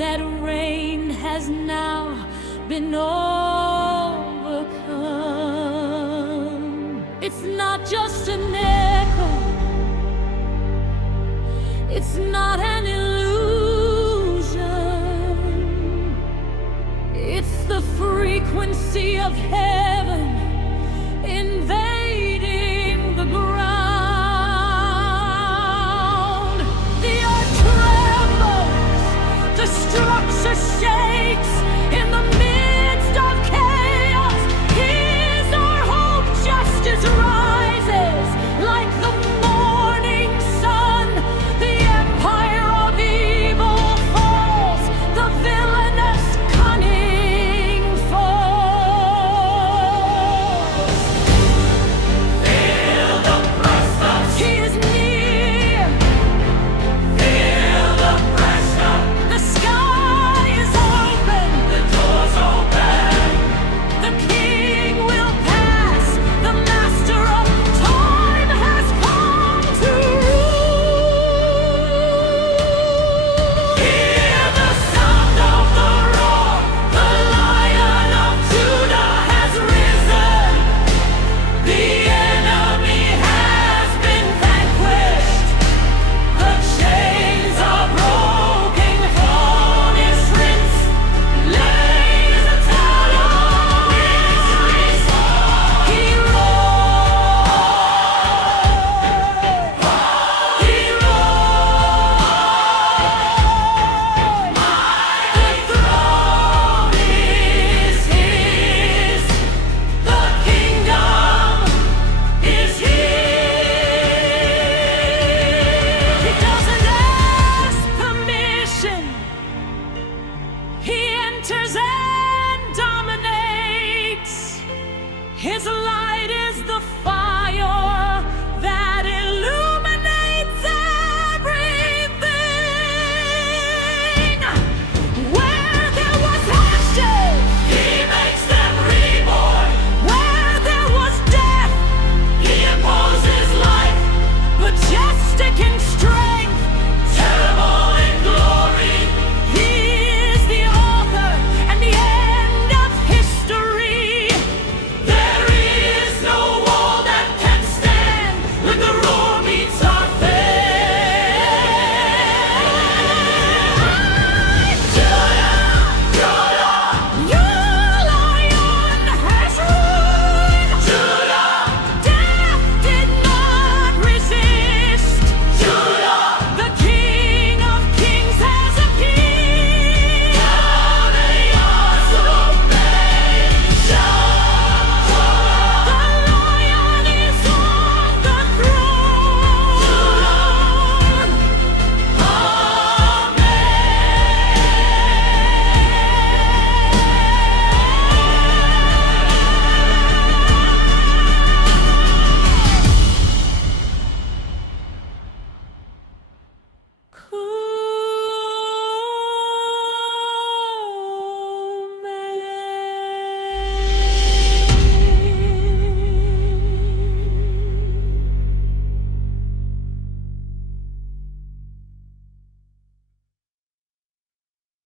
that reign has now been overcome. It's not just an echo, it's not an illusion, it's the frequency of heaven invading the ground. The earth trembles, the structure shakes in the midst of chaos. Here's our hope, justice rises like the morning sun. The empire of evil falls, the villainous cunning falls. Feel the pressure. He is near. Feel the pressure. The sky is open. The door's open. The king will pass. The master of time has come to rule. Hear the sound of the roar. The Lion of Judah has risen. The enemy has been vanquished. The chains are broken. Throne is shrinks. Lays a tower. He roars. He roars. The throne is his. The kingdom is his. He doesn't ask permission. He enters and dominates. His life